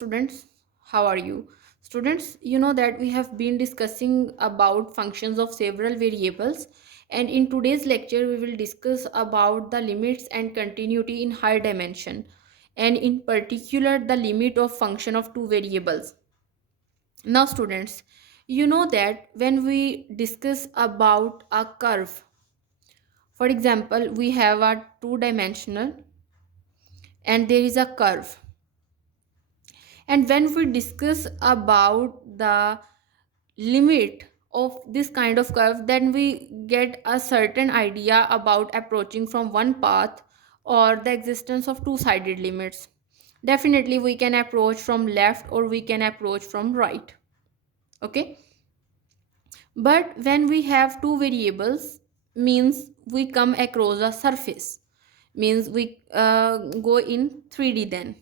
Students, how are you? Students, you know that we have been discussing about functions of several variables, and in today's lecture we will discuss about the limits and continuity in higher dimension, and in particular the limit of function of two variables. Now students, you know that when we discuss about a curve, for example, we have a two-dimensional and there is a curve, and when we discuss about the limit of this kind of curve, then we get a certain idea about approaching from one path or the existence of two-sided limits. Definitely we can approach from left or we can approach from right. Okay, but when we have two variables, means we come across a surface, means we go in 3D then.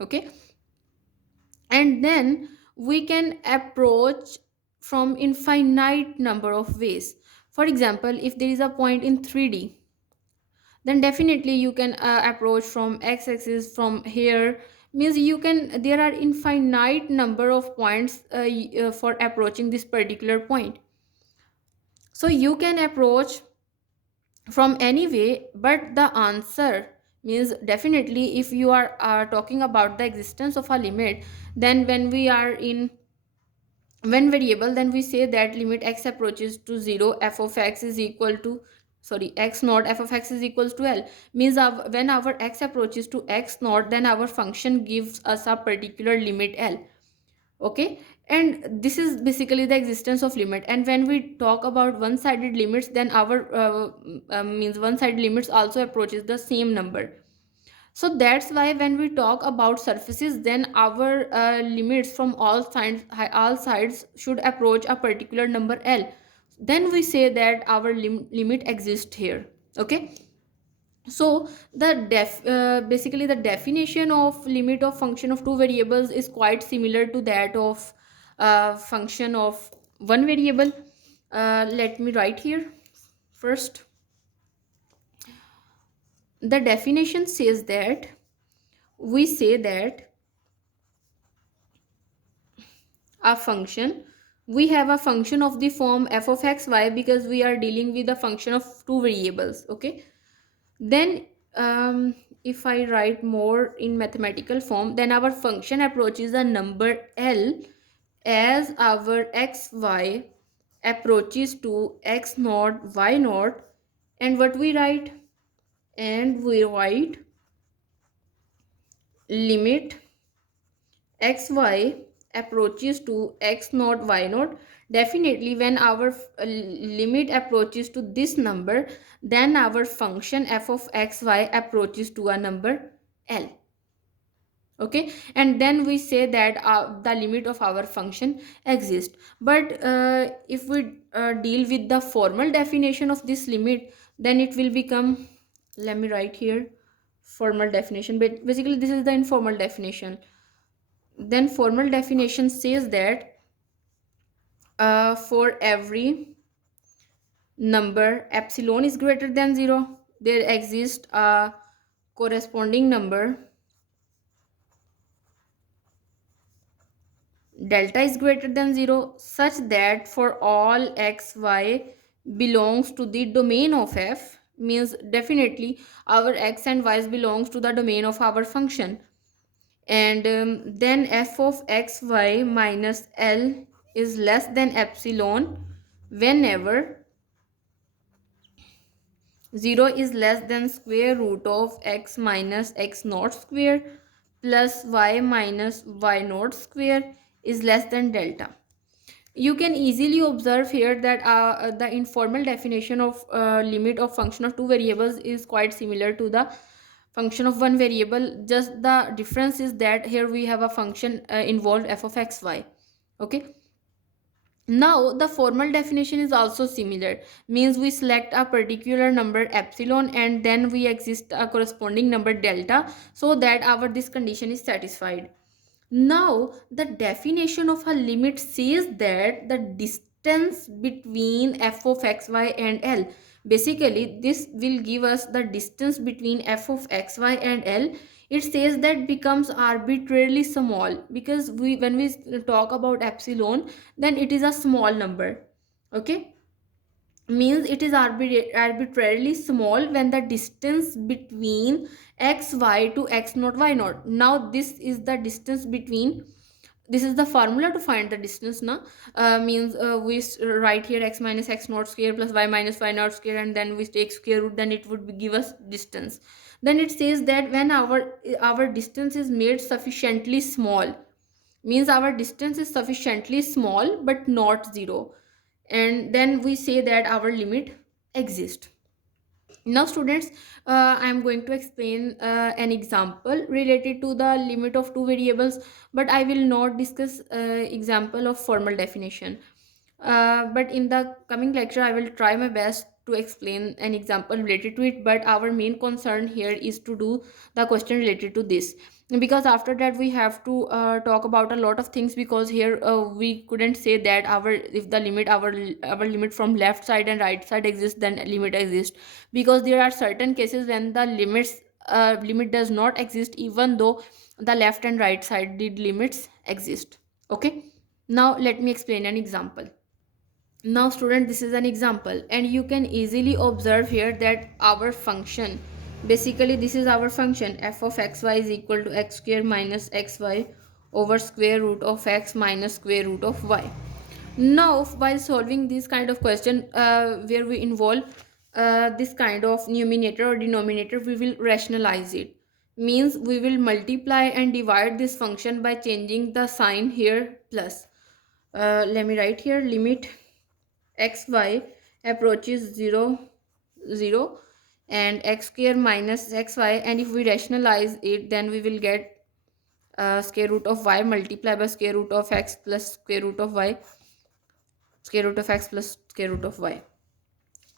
Okay, and then we can approach from infinite number of ways. For example, if there is a point in 3D, then definitely you can approach from x-axis from here, means you can, there are infinite number of points for approaching this particular point. So you can approach from any way, but the answer, means definitely if you are talking about the existence of a limit, then when we are in when variable, then we say that limit x approaches to 0, f of x is equal to, sorry, x naught f of x is equals to L, means when our x approaches to x naught, then our function gives us a particular limit L. Okay, and this is basically the existence of limit. And when we talk about one-sided limits, then our means one-sided limits also approaches the same number. So that's why when we talk about surfaces, then our limits from all sides should approach a particular number L. Then we say that our limit exists here. Okay, so basically the definition of limit of function of two variables is quite similar to that of function of one variable. Let me write here first. The definition says that, we say that a function, we have a function of the form f of x y, because we are dealing with a function of two variables. Okay, then if I write more in mathematical form, then our function approaches a number L as our xy approaches to x naught y naught. And what we write, and we write limit xy approaches to x naught y naught. Definitely when our limit approaches to this number, then our function f of xy approaches to a number L. Okay, and then we say that the limit of our function exists. But if we deal with the formal definition of this limit, then it will become, let me write here formal definition, but basically this is the informal definition. Then formal definition says that for every number epsilon is greater than 0, there exists a corresponding number delta is greater than 0, such that for all x y belongs to the domain of f, means definitely our x and y's belongs to the domain of our function. And then f of x y minus L is less than epsilon whenever 0 is less than square root of x minus x naught square plus y minus y naught square is less than delta. You can easily observe here that the informal definition of limit of function of two variables is quite similar to the function of one variable. Just the difference is that here we have a function involved f of x y. Okay, now the formal definition is also similar, means we select a particular number epsilon and then we exist a corresponding number delta, so that our this condition is satisfied. Now the definition of a limit says that the distance between f of xy and L, basically this will give us the distance between f of xy and L It says that becomes arbitrarily small, because we when we talk about epsilon, then it is a small number. Okay, means it is arbitrarily small when the distance between xy to x naught y naught. Now this is the distance between, this is the formula to find the distance now. Means write here x minus x naught square plus y minus y naught square, and then we take square root, then it would give us distance. Then it says that when our distance is made sufficiently small, means our distance is sufficiently small but not zero, and then we say that our limit exists. Now students, I am going to explain an example related to the limit of two variables, but I will not discuss example of formal definition. But in the coming lecture I will try my best to explain an example related to it, but our main concern here is to do the question related to this, because after that we have to talk about a lot of things, because here we couldn't say that our, if the limit, our limit from left side and right side exists, then limit exists, because there are certain cases when the limit does not exist even though the left and right side did limits exist. Okay, now let me explain an example. Now student, this is an example, and you can easily observe here that our function, basically this is our function f of xy is equal to x square minus xy over square root of x minus square root of y. Now while solving this kind of question, where we involve this kind of numerator or denominator, we will rationalize it. Means we will multiply and divide this function by changing the sign here plus. Let me write here limit xy approaches 0 0 and x square minus xy, and if we rationalize it, then we will get square root of y multiplied by square root of x plus square root of y, square root of x plus square root of y.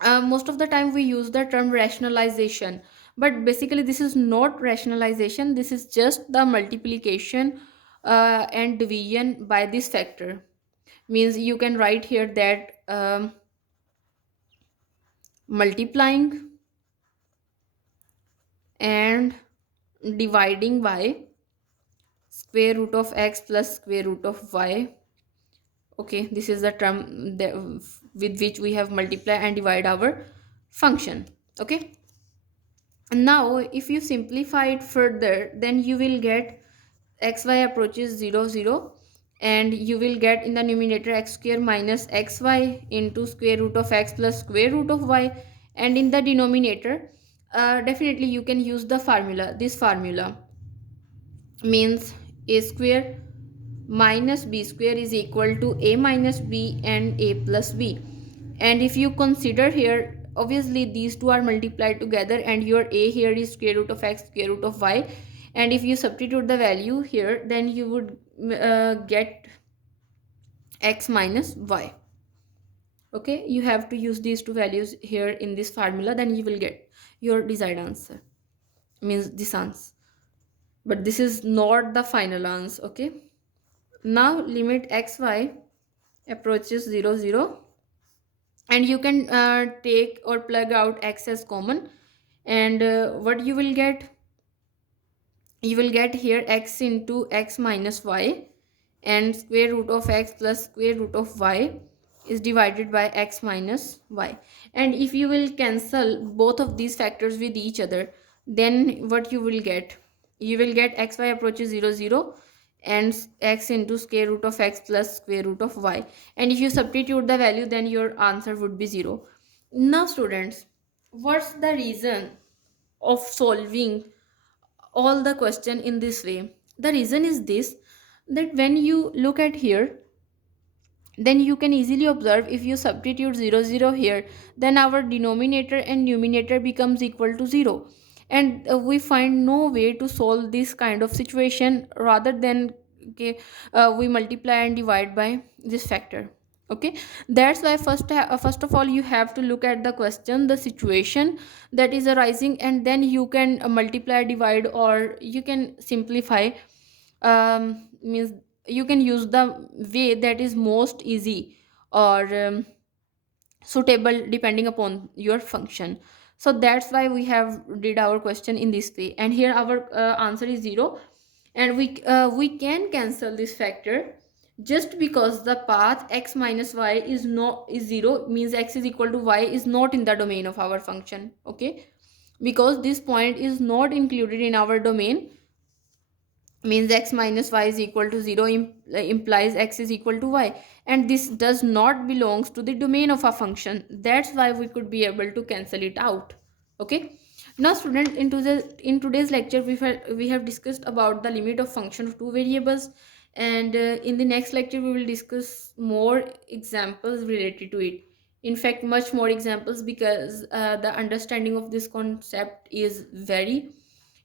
Most of the time we use the term rationalization, but basically this is not rationalization, this is just the multiplication and division by this factor. Means you can write here that multiplying and dividing by square root of x plus square root of y. Okay, this is the term that, with which we have multiply and divide our function. Okay, now if you simplify it further, then you will get xy approaches 0 0, and you will get in the numerator x square minus xy into square root of x plus square root of y, and in the denominator definitely you can use the formula, this formula. Means a square minus b square is equal to a minus b and a plus b, and if you consider here, obviously these two are multiplied together, and your a here is square root of x square root of y, and if you substitute the value here, then you would get x minus y. Okay, you have to use these two values here in this formula, then you will get your desired answer, means this answer, but this is not the final answer. Okay, now limit xy approaches 0 0, and you can take or plug out x as common, and what you will get, you will get here x into x minus y, and square root of x plus square root of y is divided by x minus y, and if you will cancel both of these factors with each other, then what you will get, you will get xy approaches 0 0 and x into square root of x plus square root of y, and if you substitute the value, then your answer would be 0. Now students, what's the reason of solving all the question in this way? The reason is this, that when you look at here, then you can easily observe, if you substitute 0 0 here, then our denominator and numerator becomes equal to 0, and we find no way to solve this kind of situation rather than, okay, we multiply and divide by this factor. Okay, that's why first of all you have to look at the question, the situation that is arising, and then you can multiply, divide, or you can simplify. Means you can use the way that is most easy or suitable depending upon your function. So that's why we have did our question in this way, and here our answer is 0. And we can cancel this factor. Just because the path x minus y is 0 means x is equal to y is not in the domain of our function. Okay, because this point is not included in our domain, means x minus y is equal to 0 implies x is equal to y, and this does not belongs to the domain of a function. That's why we could be able to cancel it out. Okay, now student, in today's lecture we have discussed about the limit of function of two variables, and in the next lecture we will discuss more examples related to it. In fact, much more examples, because the understanding of this concept is very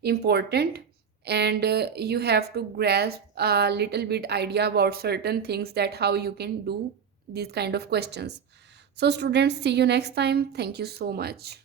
important, and you have to grasp a little bit idea about certain things, that how you can do these kind of questions. So students, see you next time. Thank you so much.